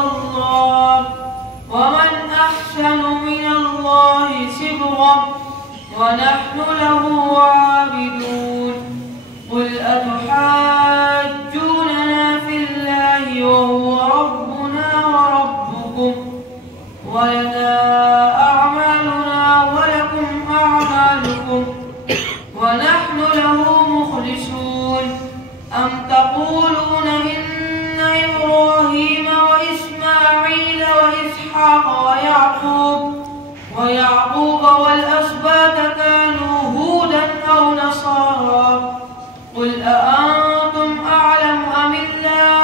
الله ومن أحسن من الله صبغا ونحن له عابدون قل أتحاجوننا في الله وهو ربنا وربكم ولنا أعمالنا ولكم أعمالكم ونحن له مخلصون أم تقولون إن إبراهيم وإسماعيل وإسحاق ويعقوب والأسباط كانوا هودا أو نصارى قل أأنتم أعلم أم الله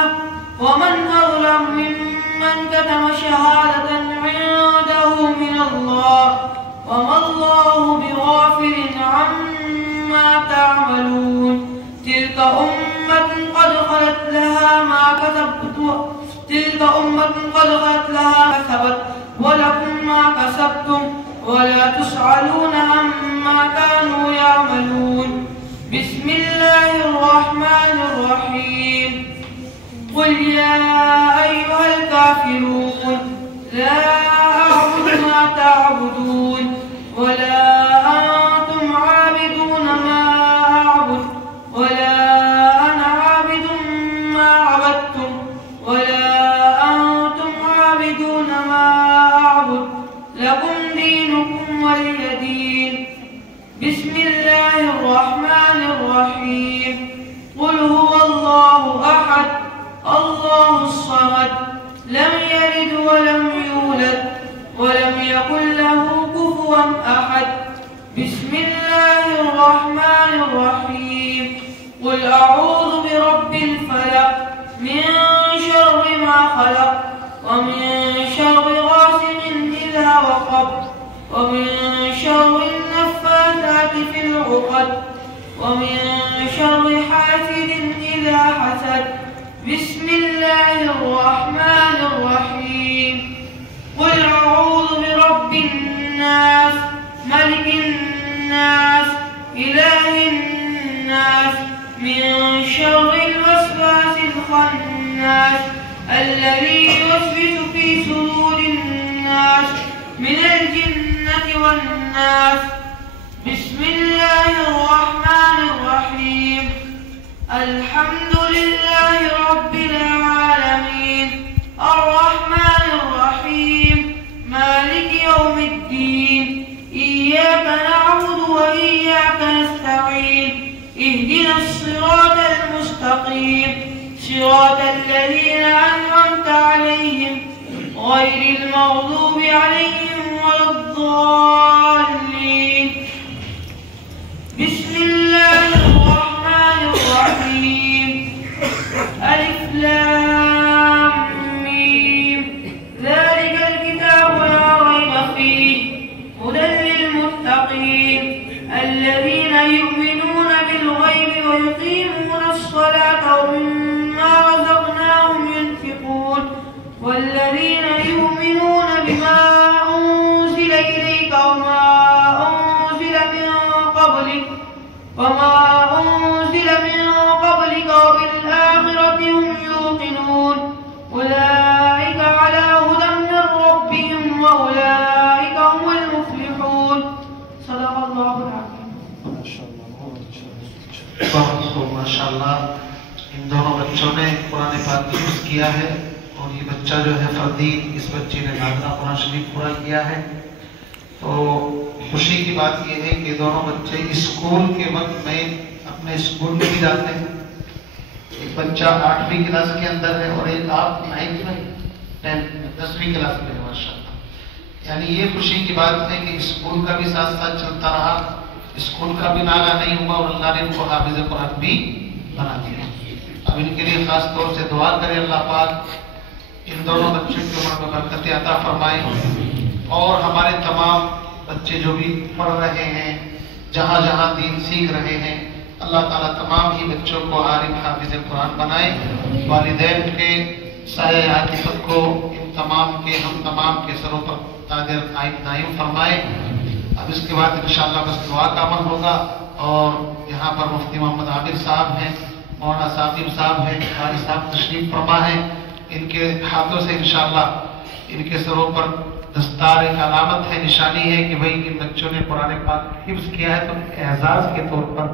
ومن أظلم ممن كتم شهادة عنده من الله وما الله بغافل عما تعملون تلك أمة قد خلت لها ما كسبت ولكم ما كسبتم ولا تسألون عما كانوا يعملون بسم الله الرحمن الرحيم قل يا أيها الكافرون لا أعبد ما تعبدون ولا أنتم عابدون ما أعبد ولا أنا عابد ما عبدتم ولا أنتم عابدون ما أعبد لكم دينكم ولي دين بسم الله الرحمن الرحيم قل هو الله أحد الله الصمد لم يلد ولم يولد ولم يكن له كفوا أحد بسم الله الرحمن الرحيم قل أعوذ برب الفلق من شر ما خلق ومن شر غاسق إذا وقب ومن شر النفاثات في العقد ومن شر حاسد إذا حسد بسم الله الرحمن الرحيم قل أعوذ برب الناس ملك الناس إله الناس من شر الوسواس الخناس الذي يوسوس في صدور الناس من الجنة والناس بسم الله الرحمن الرحيم الحمد لله رب العالمين الرحمن الرحيم مالك يوم الدين إياك نعبد وإياك نستعين اهدنا الصراط المستقيم صراط الذين أنعمت عليهم غير المغضوب عليهم ولا الضالين بسم الله الرحمن الرحيم ألف لام ميم ذلك الكتاب لا ريب فيه هدى للمتقين الذين يؤمنون بالغيب ويقيمون الصلاة ومما رزقناهم ينفقون والذين يؤمنون بما أنزل إليك وما أنزل من قبلك وبالآخرة هم يوقنون أولئك على هدى من ربهم وأولئك هم المفلحون صدق الله العظيم माशाअल्लाह इन दोनों बच्चों ने कुरान पाक हिफ्ज़ किया है और ये बच्चा जो है फरदीन, इस बच्चे ने नाज़रा कुरान शरीफ पूरा किया है। तो खुशी की बात यह है कि दोनों बच्चे स्कूल के वक्त में अपने स्कूल में भी जाते हैं। एक बच्चा 8वीं क्लास के अंदर है और एक आप 10वीं क्लास में है माशाअल्लाह। यानी ये खुशी की बात है कि स्कूल का भी साथ साथ चलता रहा, स्कूल का भी नागा नहीं हुआ और अल्लाह ने इनको हाफिज़ कुरान भी बना दिया। अब इनके लिए खास तौर से दुआ करें अल्लाह पाक इन दोनों बच्चों की उम्र में बरकत अता फरमाए और हमारे तमाम बच्चे जो भी पढ़ रहे हैं, जहाँ जहाँ दीन सीख रहे हैं, अल्लाह ताला तमाम ही बच्चों को आरिफ हाफिज़ कुरान बनाए। वालिदैन के साया आतिफत को इन तमाम के हम तमाम के सरों पर ताजर दायम फरमाए। अब इसके बाद इंशाअल्लाह बस दुआ का अमल होगा और यहाँ पर मुफ्ती मोहम्मद आबिद साहब हैं, मौलाना साकिब साहब हैं, कारी साहब तशरीफ फरमा है। ان کے ہاتھوں سے انشاءاللہ ان کے سروں پر دستار ایک علامت ہے، نشانی ہے کہ بھئی ان بچوں نے قرآن پاک حفظ کیا ہے، تو اعزاز کے طور پر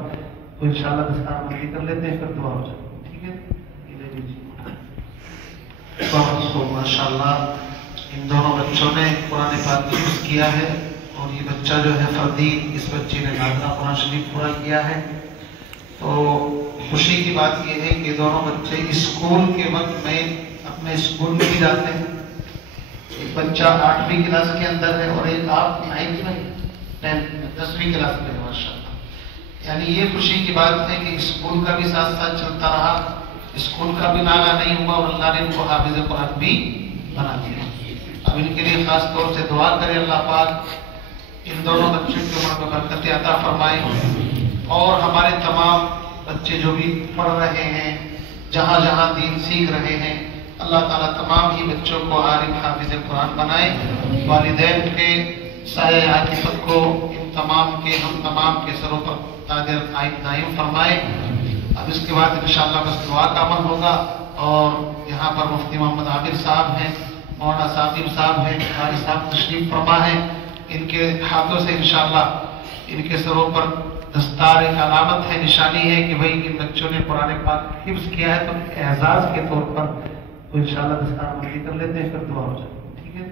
تو انشاءاللہ دستار بندی کر لیتے ہیں، پھر دعا ہو جائے. ٹھیک ہے، ماشاءاللہ ان دونوں بچوں نے قرآن پاک حفظ کیا ہے، اور یہ بچہ جو ہے فردین، اس بچے نے ناظرہ قرآن شریف پورا کیا ہے. تو خوشی کی بات یہ ہے کہ دونوں بچے اسکول کے وقت میں اپنے اسکول میں بھی جاتے ہیں. ایک بچہ 8ویں کلاس کے اندر ہے اور ایک آپ 9th میں 10ویں کلاس میں ہے ماشاءاللہ. یعنی یہ خوشی کی بات ہے کہ اسکول کا بھی ساتھ ساتھ چلتا رہا، اسکول کا بھی ناغہ نہیں ہوا، اور اللہ نے ان کو حافظ قرآن بھی بنا دیا. اب ان کے لیے خاص طور سے دعا کرے اللہ پاک ان دونوں بچوں کی عمر میں برکت عطا فرمائے، اور ہمارے تمام بچے جو بھی پڑھ رہے ہیں، جہاں جہاں دین سیکھ رہے ہیں، اللہ تعالیٰ تمام ہی بچوں کو عالم حافظ قرآن بنائے. والدین کے سایہ عاطفت کو ان تمام کے ہم تمام کے سروں پر تاج دائم فرمائے. اب اس کے بعد انشاءاللہ بس دعا کا عمل ہوگا، اور یہاں پر مفتی محمد عامر صاحب ہیں، مولانا ثاقب صاحب ہیں، قاری صاحب تشریف فرما ہیں. ان کے ہاتھوں سے انشاءاللہ ان کے سروں پر دستار ایک علامت ہے، نشانی ہے کہ بھئی ان بچوں نے قرآن پاک حفظ کیا ہے، تو اعزاز کے طور پر تو انشاءاللہ دستار بندی کر لیتے ہیں، پھر دعا ہو جائے. ٹھیک ہے،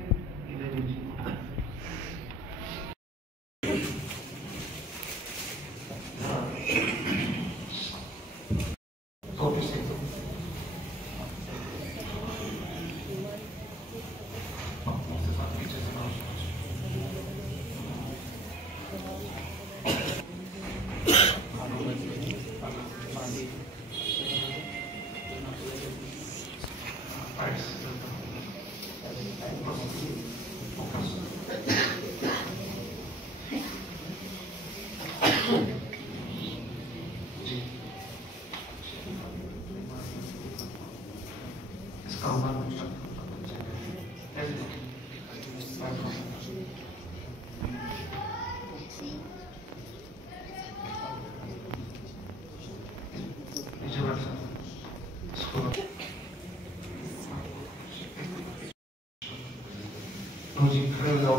جی کھڑے ہو جاؤ،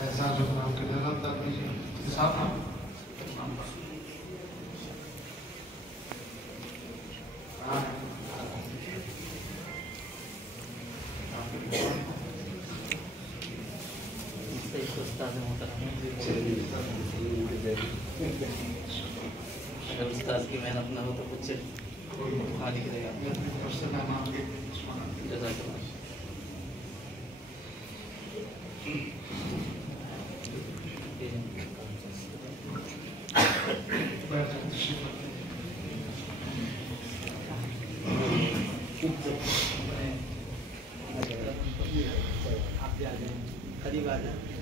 ایسا جو نام کی ضرورت کر دیجیے صاحب. اگر استاد کی محنت نہ ہو تو کچھ خالی کرے گا. جزاک اللہ. آپ بھی آ جائیں، قریب آ جائیں.